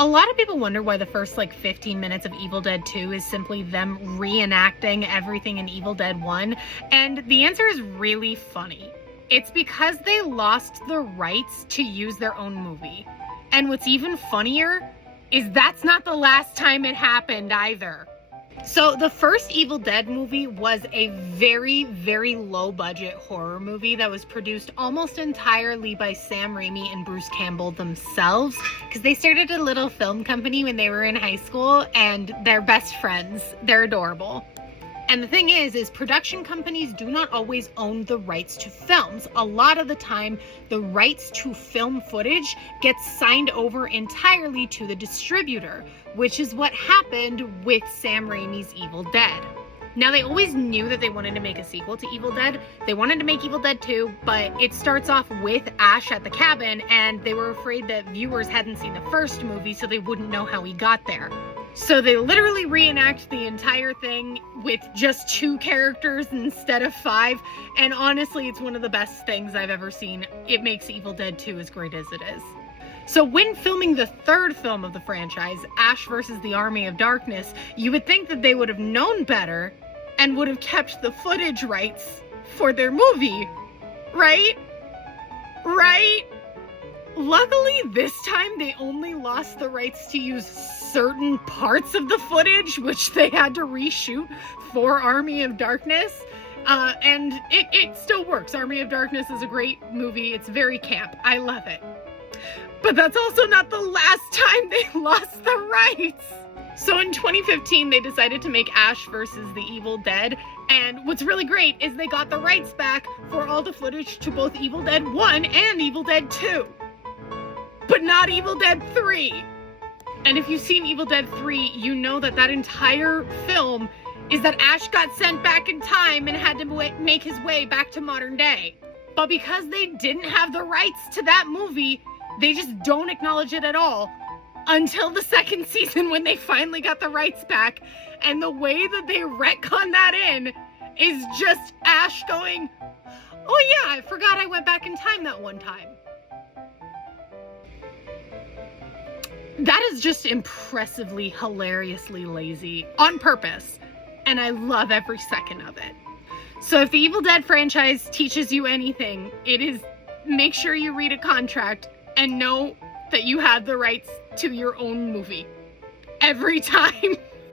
A lot of people wonder why the first 15 minutes of Evil Dead 2 is simply them reenacting everything in Evil Dead 1, and the answer is really funny. It's because they lost the rights to use their own movie. And what's even funnier is that's not the last time it happened either. So the first Evil Dead movie was a very, very low budget horror movie that was produced almost entirely by Sam Raimi and Bruce Campbell themselves, because they started a little film company when they were in high school and they're best friends. They're adorable. And the thing is production companies do not always own the rights to films. A lot of the time, the rights to film footage gets signed over entirely to the distributor, which is what happened with Sam Raimi's Evil Dead. Now, they always knew that they wanted to make a sequel to Evil Dead. They wanted to make Evil Dead 2, but it starts off with Ash at the cabin, and they were afraid that viewers hadn't seen the first movie, so they wouldn't know how he got there. So they literally reenact the entire thing with just 2 characters instead of 5, and honestly, it's one of the best things I've ever seen. It makes Evil Dead 2 as great as it is. So when filming the third film of the franchise, Ash vs. the Army of Darkness, you would think that they would have known better and would have kept the footage rights for their movie, right? Right? Luckily, this time they only lost the rights to use certain parts of the footage, which they had to reshoot for Army of Darkness. And it still works. Army of Darkness is a great movie. It's very camp. I love it. But that's also not the last time they lost the rights. So in 2015, they decided to make Ash vs. the Evil Dead. And what's really great is they got the rights back for all the footage to both Evil Dead 1 and Evil Dead 2. But not Evil Dead 3. And if you've seen Evil Dead 3, you know that that entire film is that Ash got sent back in time and had to make his way back to modern day. But because they didn't have the rights to that movie, they just don't acknowledge it at all until the second season when they finally got the rights back. And the way that they retcon that in is just Ash going, oh yeah, I forgot I went back in time that one time. That is just impressively, hilariously lazy on purpose. And I love every second of it. So if the Evil Dead franchise teaches you anything, it is make sure you read a contract and know that you have the rights to your own movie. Every time.